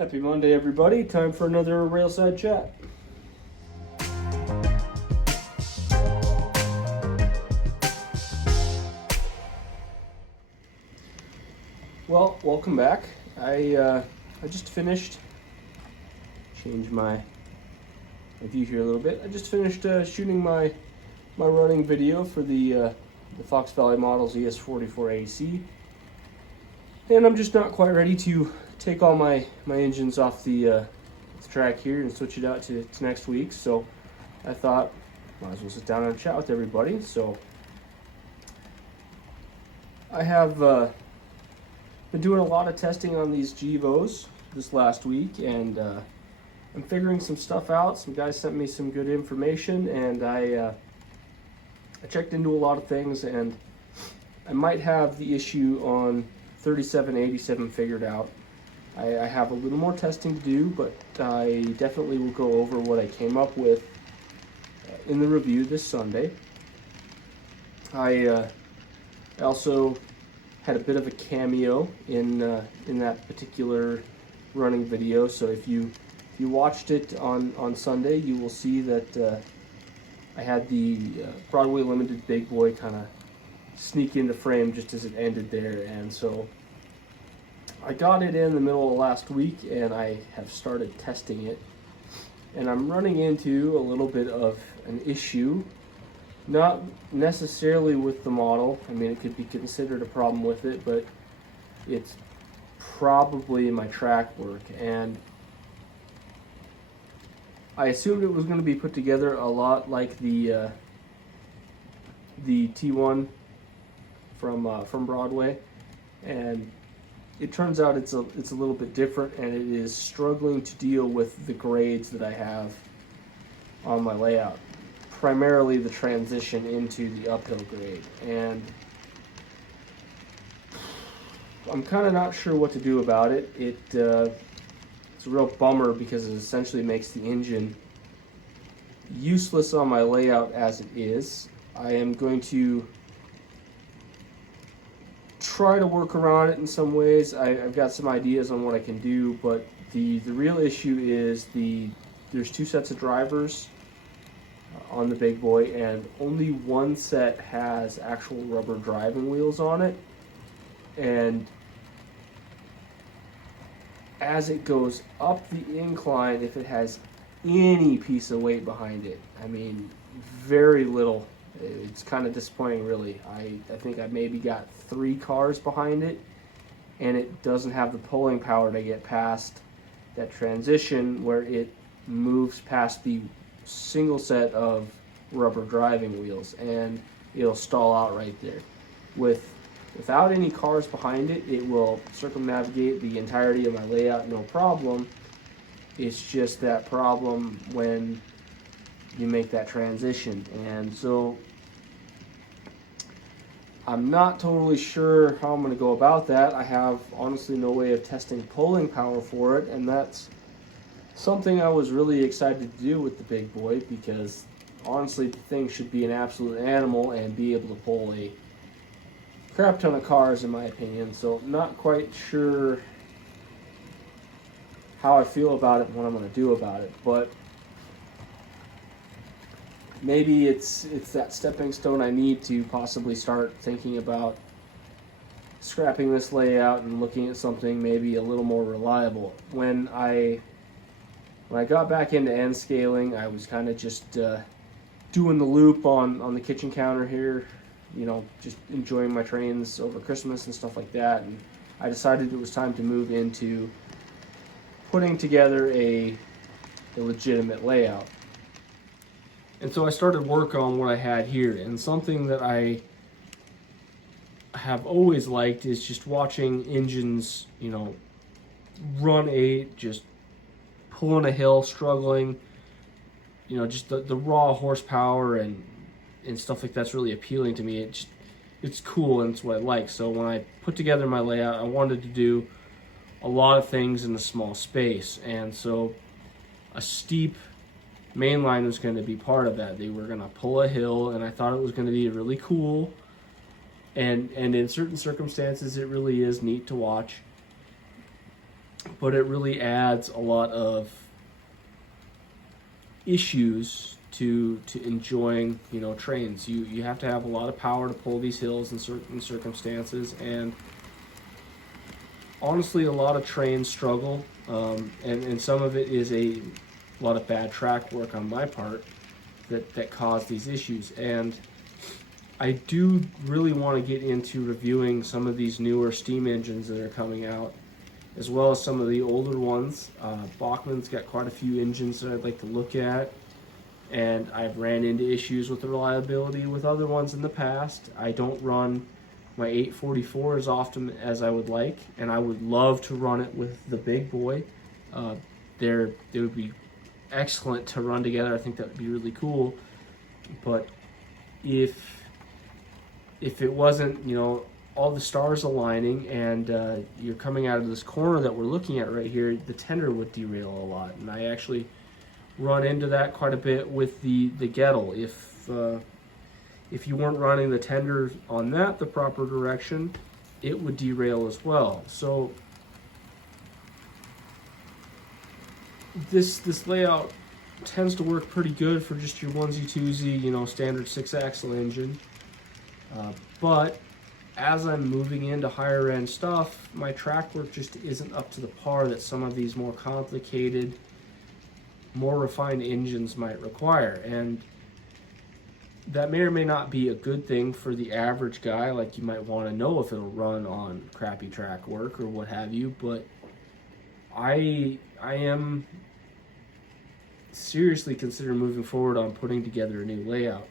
Happy Monday, everybody. Time for another Railside chat. Well, welcome back. I just finished, change my view here a little bit. I just finished shooting my running video for the Fox Valley Models ES44AC. And I'm just not quite ready to take all my engines off the track here and switch it out to next week. So I thought, might as well sit down and chat with everybody. So I have been doing a lot of testing on these Gevos this last week, and I'm figuring some stuff out. Some guys sent me some good information, and I checked into a lot of things, and I might have the issue on 3787 figured out. I have a little more testing to do, but I definitely will go over what I came up with in the review this Sunday. I also had a bit of a cameo in that particular running video, so if you watched it on Sunday, you will see that I had the Broadway Limited Big Boy kind of sneak into frame just as it ended there, and so I got it in the middle of last week, and I have started testing it, and I'm running into a little bit of an issue, not necessarily with the model. I mean, it could be considered a problem with it, but it's probably in my track work, and I assumed it was going to be put together a lot like the T1 from Broadway, and it turns out it's a little bit different, and it is struggling to deal with the grades that I have on my layout, primarily the transition into the uphill grade, and I'm kind of not sure what to do about it. It's a real bummer because it essentially makes the engine useless on my layout as it is. I am going to try to work around it in some ways. I've got some ideas on what I can do, but the real issue is there's two sets of drivers on the Big Boy, and only one set has actual rubber driving wheels on it, and as it goes up the incline, if it has any piece of weight behind it, I mean, very little. It's kind of disappointing, really. I think I maybe got 3 cars behind it, and it doesn't have the pulling power to get past that transition where it moves past the single set of rubber driving wheels, and it'll stall out right there. Without any cars behind it, it will circumnavigate the entirety of my layout, no problem. It's just that problem when you make that transition, and so I'm not totally sure how I'm going to go about that. I have honestly no way of testing pulling power for it, and that's something I was really excited to do with the Big Boy, because honestly the thing should be an absolute animal and be able to pull a crap ton of cars, in my opinion. So not quite sure how I feel about it and what I'm going to do about it, but maybe it's that stepping stone I need to possibly start thinking about scrapping this layout and looking at something maybe a little more reliable. When I got back into end scaling, I was kind of just doing the loop on the kitchen counter here, you know, just enjoying my trains over Christmas and stuff like that, and I decided it was time to move into putting together a legitimate layout. And so I started work on what I had here, and something that I have always liked is just watching engines, you know, run 8, just pulling a hill, struggling, you know, just the raw horsepower and stuff like that's really appealing to me. It's cool, and it's what I like. So when I put together my layout, I wanted to do a lot of things in a small space, and so a steep main line was going to be part of that. They were going to pull a hill, and I thought it was going to be really cool, and in certain circumstances it really is neat to watch. but it really adds a lot of issues to enjoying, you know, trains. You have to have a lot of power to pull these hills in certain circumstances, and honestly, a lot of trains struggle, and some of it is a lot of bad track work on my part that cause these issues. And I do really want to get into reviewing some of these newer steam engines that are coming out, as well as some of the older ones. Bachmann's got quite a few engines that I'd like to look at, and I've ran into issues with the reliability with other ones in the past. I don't run my 844 as often as I would like, and I would love to run it with the big boy. They would be excellent to run together. I think that would be really cool. But if it wasn't, you know, all the stars aligning and you're coming out of this corner that we're looking at right here, the tender would derail a lot. And I actually run into that quite a bit with the Gettle. If you weren't running the tender on that the proper direction, it would derail as well. So this layout tends to work pretty good for just your onesie twosie, you know, standard 6-axle engine. But as I'm moving into higher end stuff, my track work just isn't up to the par that some of these more complicated, more refined engines might require. And that may or may not be a good thing for the average guy. Like, you might want to know if it'll run on crappy track work or what have you, but I am seriously considering moving forward on putting together a new layout.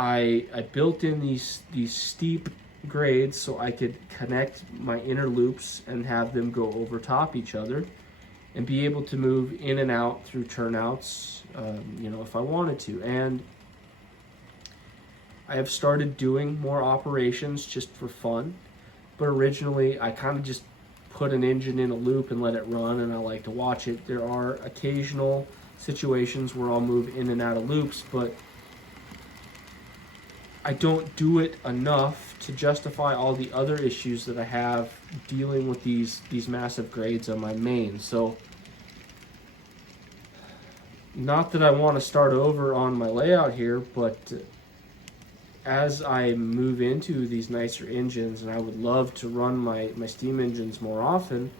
I built in these steep grades so I could connect my inner loops and have them go over top each other and be able to move in and out through turnouts, you know, if I wanted to. And I have started doing more operations just for fun, but originally I kind of just put an engine in a loop and let it run, and I like to watch it. There are occasional situations where I'll move in and out of loops, but I don't do it enough to justify all the other issues that I have dealing with these massive grades on my main. So, not that I want to start over on my layout here, but as I move into these nicer engines, and I would love to run my steam engines more often,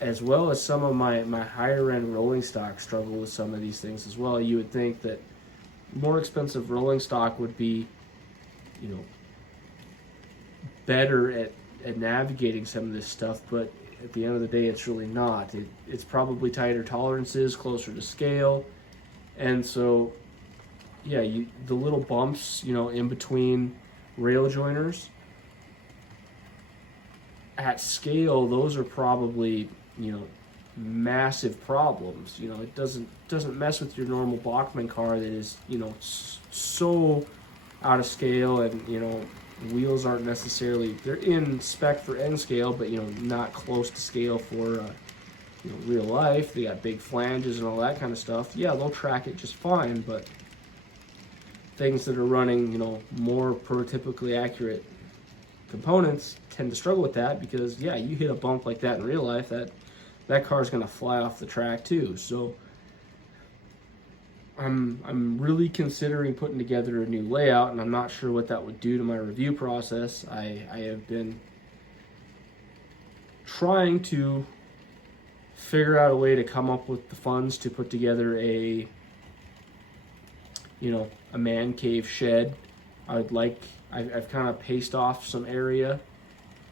as well as some of my higher end rolling stock struggle with some of these things as well. You would think that more expensive rolling stock would be, you know, better at navigating some of this stuff, but at the end of the day, it's really not. It's probably tighter tolerances, closer to scale, and so yeah, the little bumps, you know, in between rail joiners at scale, those are probably, you know, massive problems. You know, it doesn't mess with your normal Bachmann car that is, you know, so out of scale, and, you know, wheels aren't necessarily, they're in spec for N scale, but, you know, not close to scale for you know, real life. They got big flanges and all that kind of stuff. Yeah, they'll track it just fine, but things that are running, you know, more prototypically accurate components tend to struggle with that, because yeah, you hit a bump like that in real life, that car is going to fly off the track too. So I'm really considering putting together a new layout, and I'm not sure what that would do to my review process. I have been trying to figure out a way to come up with the funds to put together a, you know, a man cave shed. I've kind of paced off some area,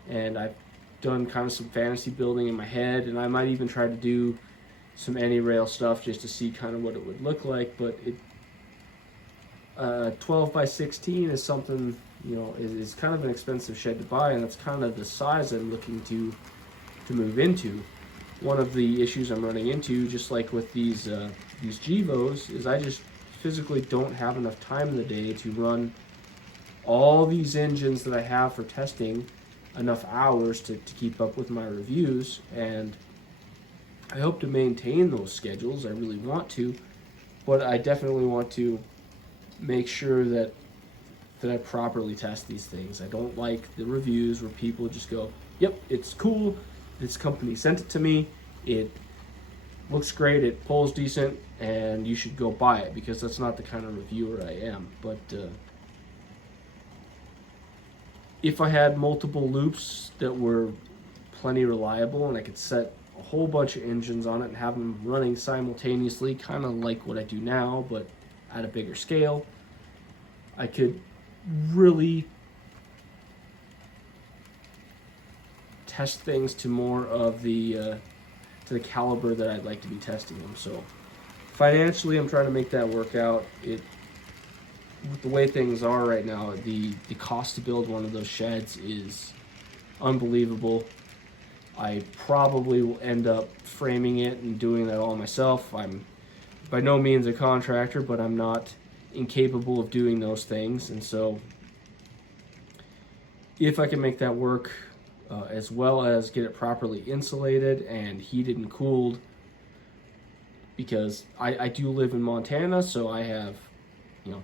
and I've done kind of some fantasy building in my head, and I might even try to do some AnyRail stuff just to see kind of what it would look like. But 12 by 16 is something, you know, is kind of an expensive shed to buy, and that's kind of the size I'm looking to move into. One of the issues I'm running into, just like with these Gevos, is I just physically don't have enough time in the day to run all these engines that I have for testing enough hours to keep up with my reviews. And I hope to maintain those schedules. I really want to, but I definitely want to make sure that I properly test these things. I don't like the reviews where people just go, yep, it's cool, this company sent it to me. It looks great, it pulls decent, and you should go buy it, because that's not the kind of reviewer I am. But if I had multiple loops that were plenty reliable and I could set a whole bunch of engines on it and have them running simultaneously, kind of like what I do now, but at a bigger scale, I could really test things to more of the caliber that I'd like to be testing them. So financially, I'm trying to make that work out. With the way things are right now, the cost to build one of those sheds is unbelievable. I probably will end up framing it and doing that all myself. I'm by no means a contractor, but I'm not incapable of doing those things. And so if I can make that work, as well as get it properly insulated and heated and cooled, because I do live in Montana, so I have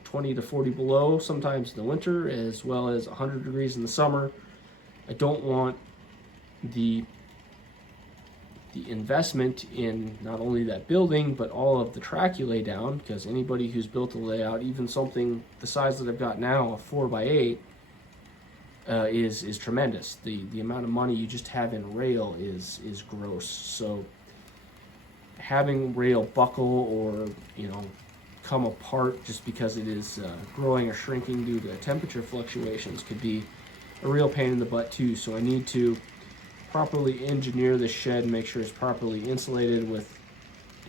20 to 40 below sometimes in the winter, as well as 100 degrees in the summer. I don't want the investment in not only that building, but all of the track you lay down, because anybody who's built a layout, even something the size that I've got now, a 4x8, is tremendous. The amount of money you just have in rail is gross. So having rail buckle or come apart just because it is growing or shrinking due to temperature fluctuations could be a real pain in the butt too. So I need to properly engineer the shed and make sure it's properly insulated with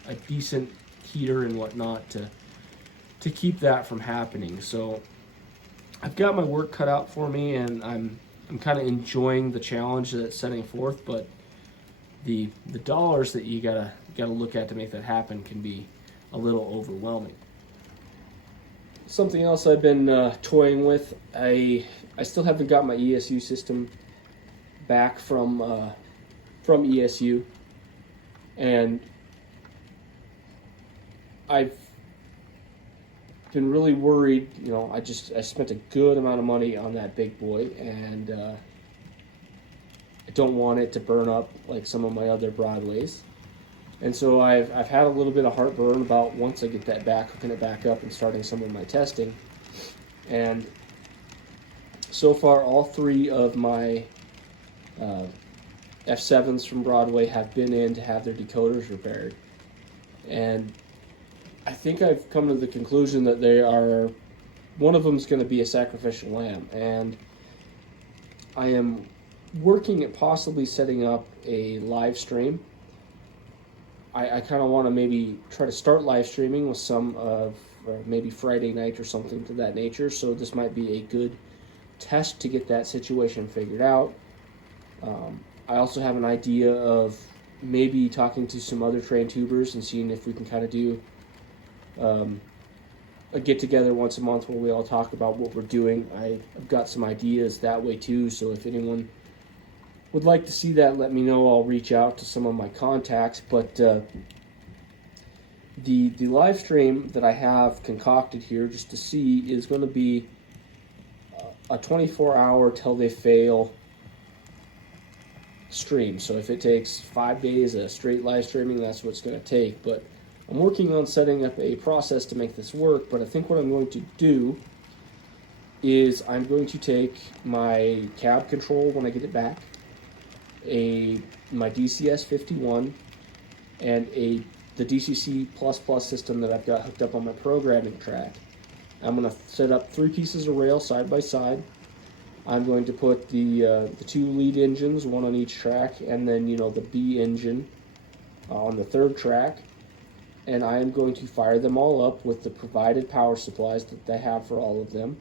a decent heater and whatnot to keep that from happening. So I've got my work cut out for me, and I'm kind of enjoying the challenge that's setting forth, but the dollars that you gotta look at to make that happen can be a little overwhelming. Something else I've been toying with, I still haven't got my ESU system back from ESU, and I've been really worried. I spent a good amount of money on that big boy, and I don't want it to burn up like some of my other Broadways. And so I've had a little bit of heartburn about, once I get that back, hooking it back up and starting some of my testing. And so far, all three of my F7s from Broadway have been in to have their decoders repaired. And I think I've come to the conclusion that one of them is going to be a sacrificial lamb. And I am working at possibly setting up a live stream. I kind of want to maybe try to start live streaming with some of, or maybe Friday night or something to that nature. So this might be a good test to get that situation figured out. I also have an idea of maybe talking to some other train tubers and seeing if we can kind of do a get-together once a month where we all talk about what we're doing. I've got some ideas that way too, so if anyone would like to see that, let me know. I'll reach out to some of my contacts. But the live stream that I have concocted here just to see is going to be a 24-hour till they fail stream. So if it takes 5 days of straight live streaming, that's what it's going to take. But I'm working on setting up a process to make this work. But I think what I'm going to do is I'm going to take my cab control when I get it back, my DCS 51, and the DCC++ system that I've got hooked up on my programming track. I'm going to set up 3 pieces of rail side by side. I'm going to put the 2 lead engines, one on each track, and then the B engine on the 3rd track. And I am going to fire them all up with the provided power supplies that they have for all of them,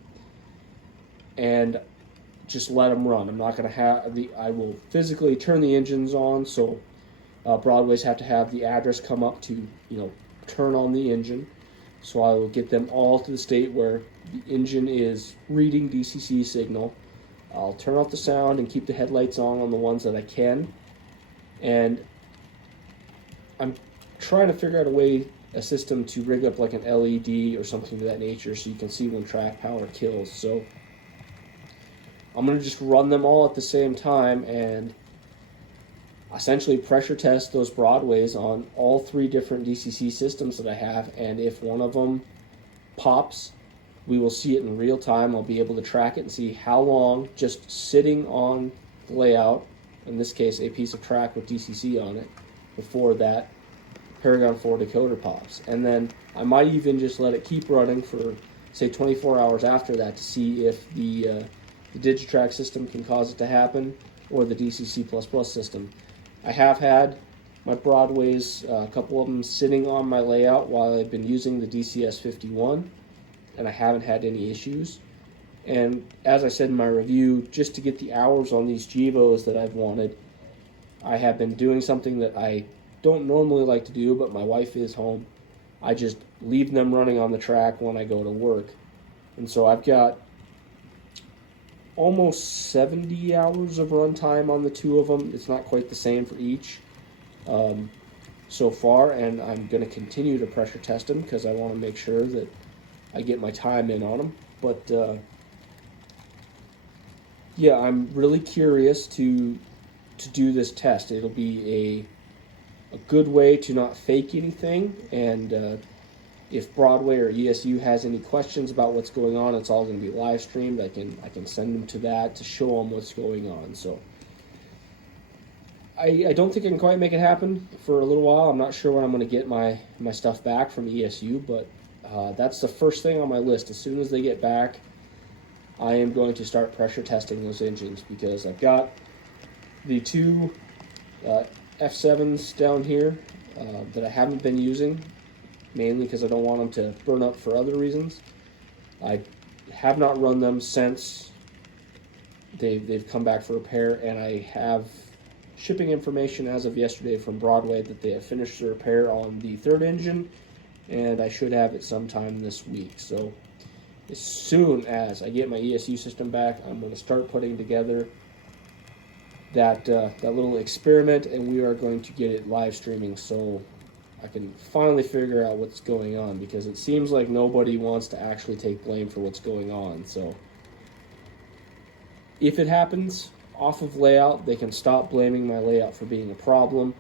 and just let them run. I'm not going to have I will physically turn the engines on, so Broadways have to have the address come up to turn on the engine. So I will get them all to the state where the engine is reading DCC signal. I'll turn off the sound and keep the headlights on the ones that I can. And I'm trying to figure out a system to rig up like an LED or something of that nature so you can see when track power kills. So I'm going to just run them all at the same time, and essentially pressure test those Broadways on all 3 different DCC systems that I have, and if one of them pops, we will see it in real time. I'll be able to track it and see how long just sitting on the layout, in this case a piece of track with DCC on it, before that Paragon 4 decoder pops. And then I might even just let it keep running for, say, 24 hours after that to see if the Digitrack system can cause it to happen, or the DCC++ system. I have had my Broadways, a couple of them sitting on my layout while I've been using the DCS51, and I haven't had any issues. And as I said in my review, just to get the hours on these Gevos that I've wanted, I have been doing something that I don't normally like to do, but my wife is home. I just leave them running on the track when I go to work. And so I've got almost 70 hours of runtime on the 2 of them. It's not quite the same for each so far, and I'm going to continue to pressure test them because I want to make sure that I get my time in on them. But yeah, I'm really curious to do this test. It'll be a good way to not fake anything, and if Broadway or ESU has any questions about what's going on, it's all going to be live streamed. I can send them to that to show them what's going on. So I don't think I can quite make it happen for a little while. I'm not sure when I'm going to get my stuff back from ESU, but that's the first thing on my list. As soon as they get back, I am going to start pressure testing those engines, because I've got the 2 F7s down here that I haven't been using, mainly because I don't want them to burn up for other reasons. I have not run them since they've come back for repair, and I have shipping information as of yesterday from Broadway that they have finished the repair on the 3rd engine, and I should have it sometime this week. So as soon as I get my ESU system back, I'm going to start putting together that little experiment, and we are going to get it live streaming so I can finally figure out what's going on, because it seems like nobody wants to actually take blame for what's going on. So if it happens off of layout, they can stop blaming my layout for being a problem.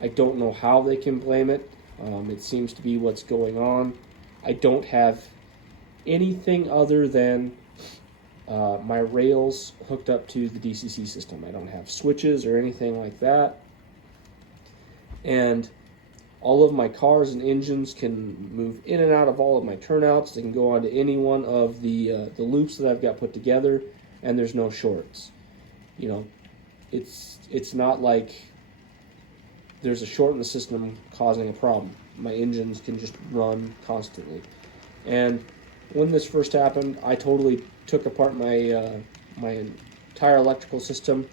I don't know how they can blame it. It seems to be what's going on. I don't have anything other than my rails hooked up to the DCC system. I don't have switches or anything like that. And all of my cars and engines can move in and out of all of my turnouts. They can go onto any one of the loops that I've got put together, and there's no shorts. You know, it's not like there's a short in the system causing a problem. My engines can just run constantly. And when this first happened, I totally took apart my my entire electrical system.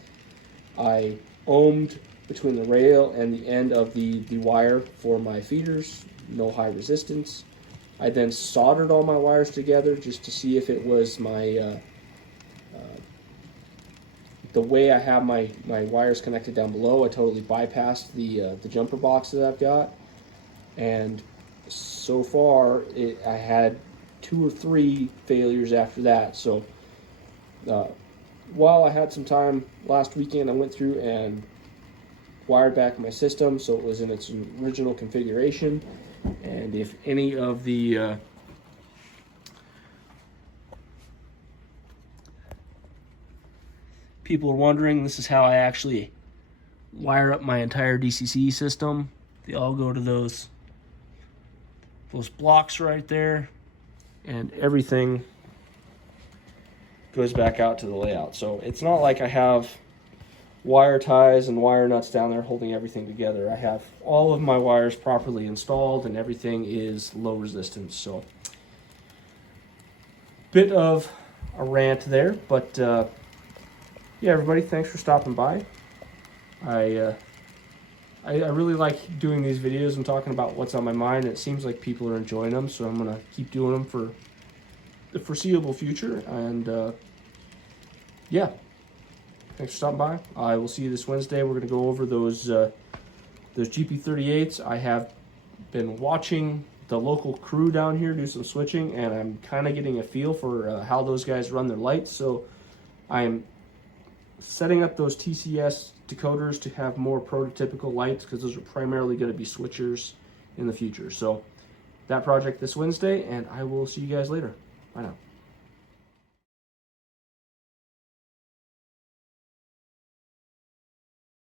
I ohmed between the rail and the end of the wire for my feeders, no high resistance. I then soldered all my wires together just to see if it was my the way I have my wires connected down below. I totally bypassed the jumper box that I've got, and so far I had 2 or 3 failures after that. So while I had some time last weekend, I went through and wired back my system so it was in its original configuration. And if any of the people are wondering, this is how I actually wire up my entire DCC system. They all go to those blocks right there, and everything goes back out to the layout. So it's not like I have wire ties and wire nuts down there holding everything together. I have all of my wires properly installed, and everything is low resistance. So bit of a rant there, but yeah, everybody, thanks for stopping by. I really like doing these videos and talking about what's on my mind. It seems like people are enjoying them, so I'm going to keep doing them for the foreseeable future. And yeah, thanks for stopping by. I will see you this Wednesday. We're going to go over those GP38s. I have been watching the local crew down here do some switching, and I'm kind of getting a feel for how those guys run their lights. So I'm setting up those TCS decoders to have more prototypical lights, because those are primarily going to be switchers in the future. So that project this Wednesday, and I will see you guys later. Bye now.